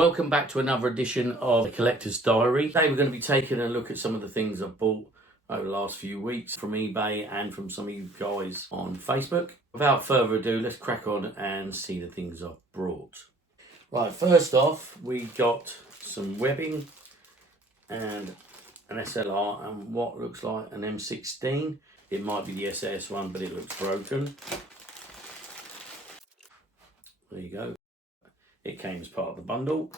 Welcome back to another edition of the Collector's Diary. Today we're going to be taking a look at some of the things I've bought over the last few weeks from eBay and from some of you guys on Facebook. Without further ado, let's crack on and see the things I've brought. Right, first off, we got some webbing and an SLR and what looks like an M16. It might be the SS one, but it looks broken. There you go. It came as part of the bundle.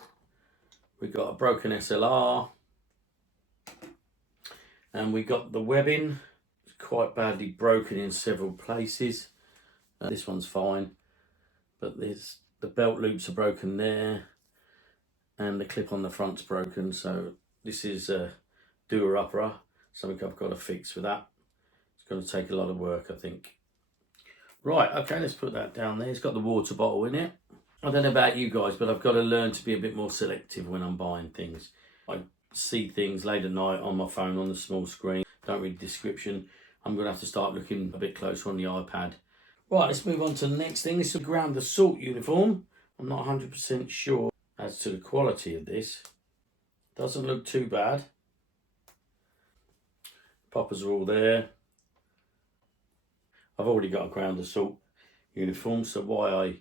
We got a broken SLR. And we got the webbing. It's quite badly broken in several places. This one's fine. But the belt loops are broken there. And the clip on the front's broken. So this is a doer-upper. Something I've got to fix with that. It's going to take a lot of work, I think. Right, okay, let's put that down there. It's got the water bottle in it. I don't know about you guys, but I've got to learn to be a bit more selective when I'm buying things. I see things late at night on my phone on the small screen, don't read the description. I'm going to have to start looking a bit closer on the iPad. Right, let's move on to the next thing. This is a ground assault uniform. I'm not 100% sure as to the quality of this. Doesn't look too bad. Poppers are all there. I've already got a ground assault uniform, so why I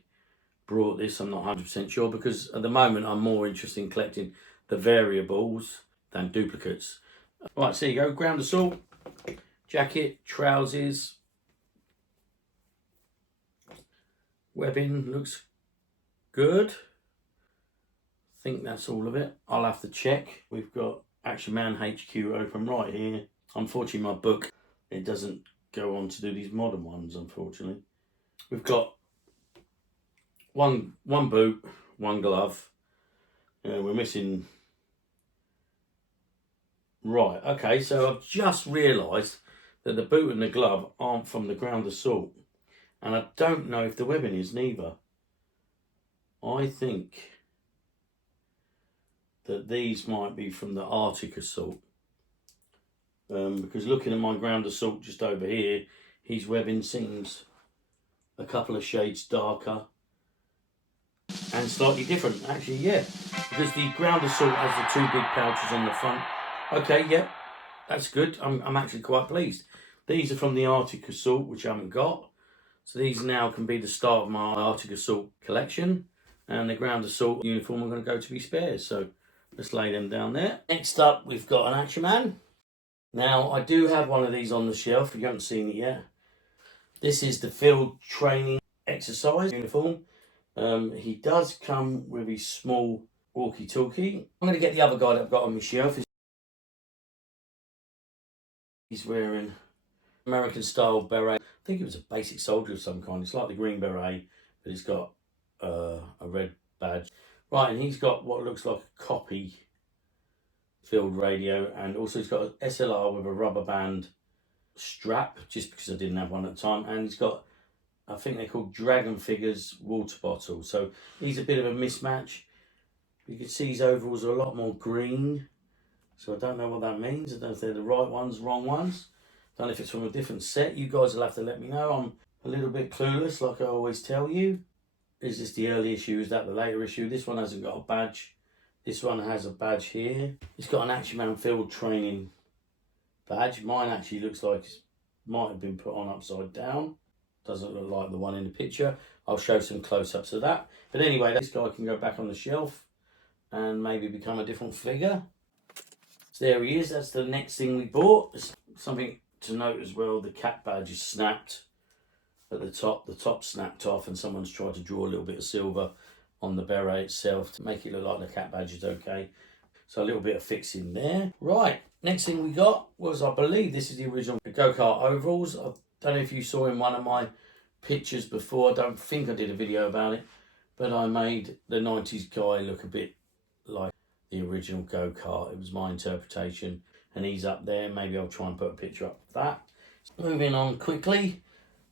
brought this I'm not 100% sure, because at the moment I'm more interested in collecting the variables than duplicates. Right, so there you go, ground assault, jacket, trousers, webbing looks good. I think that's all of it. I'll have to check. We've got Actionman HQ open right here. Unfortunately my book, it doesn't go on to do these modern ones, unfortunately. We've got one boot, one glove. We're missing. Right, okay, so I've just realised that the boot and the glove aren't from the ground assault. And I don't know if the webbing is neither. I think that these might be from the Arctic assault. Because looking at my ground assault just over here, his webbing seems a couple of shades darker and slightly different, actually, yeah. Because the ground assault has the two big pouches on the front. Okay, yeah, that's good. I'm actually quite pleased. These are from the Arctic assault, which I haven't got. So these now can be the start of my Arctic assault collection. And the ground assault uniform are going to go to be spares. So let's lay them down there. Next up, we've got an Actionman. Now, I do have one of these on the shelf. If you haven't seen it yet. This is the field training exercise uniform. He does come with his small walkie-talkie. I'm going to get the other guy that I've got on my shelf. He's wearing American-style beret. I think it was a basic soldier of some kind. It's like the green beret, but it's got a red badge. Right, and he's got what looks like a copy field radio, and also he's got an SLR with a rubber band strap, just because I didn't have one at the time, and he's got, I think they're called Dragon Figures water bottle. So he's a bit of a mismatch. You can see his overalls are a lot more green. So I don't know what that means. I don't know if they're the right ones, wrong ones. I don't know if it's from a different set. You guys will have to let me know. I'm a little bit clueless, like I always tell you. Is this the early issue? Is that the later issue? This one hasn't got a badge. This one has a badge here. It's got an Actionman field training badge. Mine actually looks like it might have been put on upside down. Doesn't look like the one in the picture. I'll show some close-ups of that. But anyway, this guy can go back on the shelf and maybe become a different figure. So there he is. That's the next thing we bought. There's something to note as well. The cap badge is snapped at the top. The top snapped off, and someone's tried to draw a little bit of silver on the beret itself to make it look like the cap badge is okay. So a little bit of fixing there. Right, next thing we got was, I believe this is the original go-kart overalls. I don't know if you saw in one of my pictures before. I don't think I did a video about it, but I made the 90s guy look a bit like the original go-kart. It was my interpretation, and he's up there. Maybe I'll try and put a picture up of that. Moving on quickly,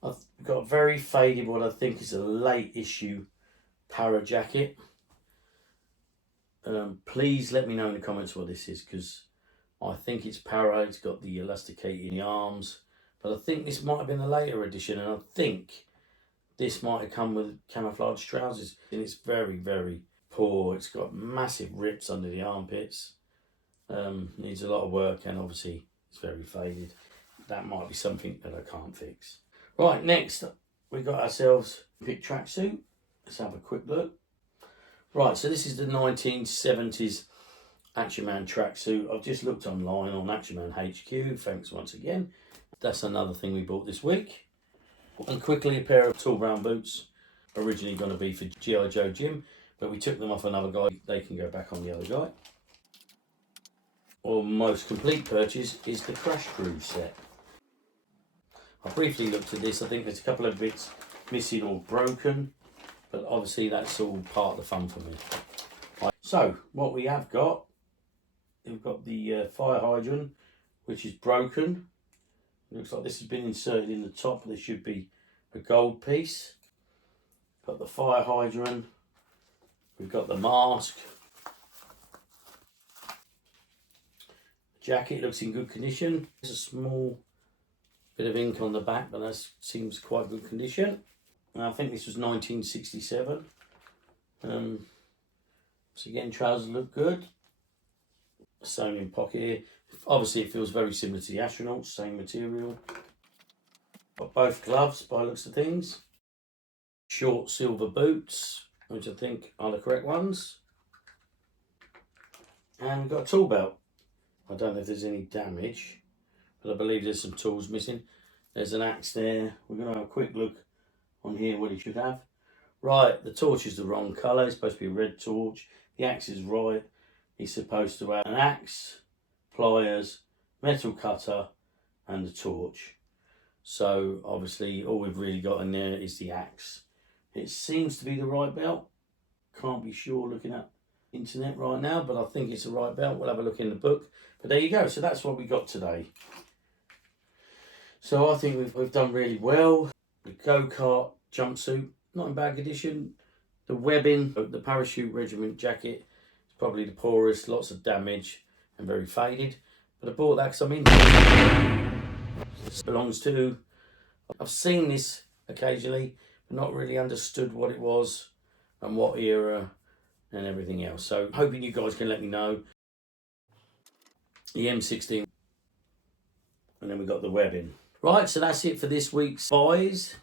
I've got a very faded, what I think is a late issue para jacket. Please let me know in the comments what this is, because I think it's para. It's got the elasticating arms, but I think this might have been a later edition, and I think this might have come with camouflage trousers, and it's very, very poor. It's got massive rips under the armpits. Needs a lot of work, and obviously it's very faded. That might be something that I can't fix. Right, next we got ourselves a big tracksuit. Let's have a quick look. Right, so this is the 1970s Actionman tracksuit. I've just looked online on Actionman HQ. Thanks once again. That's another thing we bought this week. And quickly, a pair of tall brown boots. Originally going to be for G.I. Joe Jim, but we took them off another guy. They can go back on the other guy. Our most complete purchase is the Crash Crew set. I briefly looked at this. I think there's a couple of bits missing or broken, but obviously that's all part of the fun for me. Right. So what we have got, we've got the fire hydrant, which is broken. It looks like this has been inserted in the top. There should be a gold piece. Got the fire hydrant. We've got the mask. The jacket looks in good condition. There's a small bit of ink on the back, but that seems quite good condition. And I think this was 1967. So again, trousers look good. Sewn in pocket here. Obviously it feels very similar to the astronauts, same material. Got both gloves by the looks of things. Short silver boots, which I think are the correct ones. And we've got a tool belt. I don't know if there's any damage, but I believe there's some tools missing. There's an axe there. We're going to have a quick look on here what he should have. Right, the torch is the wrong colour. It's supposed to be a red torch. The axe is right. He's supposed to have an axe, pliers, metal cutter, and the torch. So obviously all we've really got in there is the axe. It seems to be the right belt. Can't be sure looking at internet right now, but I think it's the right belt. We'll have a look in the book. But there you go. So that's what we got today. So I think we've done really well. The go-kart jumpsuit, not in bad condition. The webbing, the parachute regiment jacket, is probably the poorest, lots of damage and very faded. But I bought that because I'm into it. This belongs to, I've seen this occasionally, but not really understood what it was and what era and everything else. So hoping you guys can let me know. The M16, and then we got the webbing. Right, so that's it for this week's buys.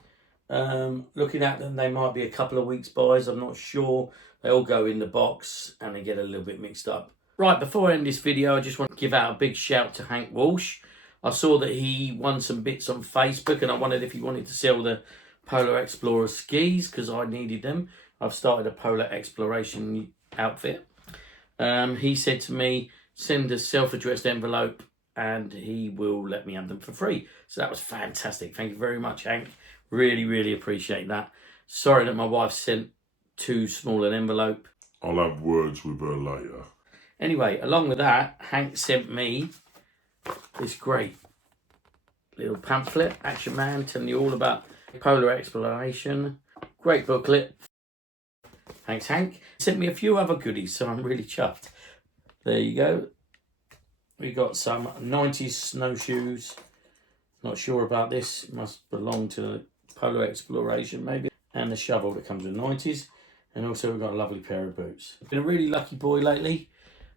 Looking at them, they might be a couple of weeks buys. I'm not sure. They all go in the box and they get a little bit mixed up. Right, before I end this video, I just want to give out a big shout to Hank Walsh. I saw that he won some bits on Facebook, and I wondered if he wanted to sell the Polar Explorer skis because I needed them. I've started a polar exploration outfit. He said to me, send a self-addressed envelope and he will let me have them for free. So that was fantastic. Thank you very much, Hank. Really, really appreciate that. Sorry that my wife sent too small an envelope. I'll have words with her later. Anyway, along with that, Hank sent me this great little pamphlet, Actionman, telling you all about polar exploration. Great booklet. Thanks, Hank. Sent me a few other goodies, so I'm really chuffed. There you go. We got some 90s snowshoes. Not sure about this. It must belong to polar exploration, maybe. And the shovel that comes with 90s. And also we've got a lovely pair of boots. I've been a really lucky boy lately.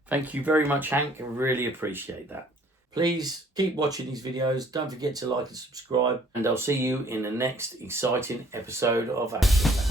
Thank you very much, Hank. I really appreciate that. Please keep watching these videos. Don't forget to like and subscribe. And I'll see you in the next exciting episode of Actionman.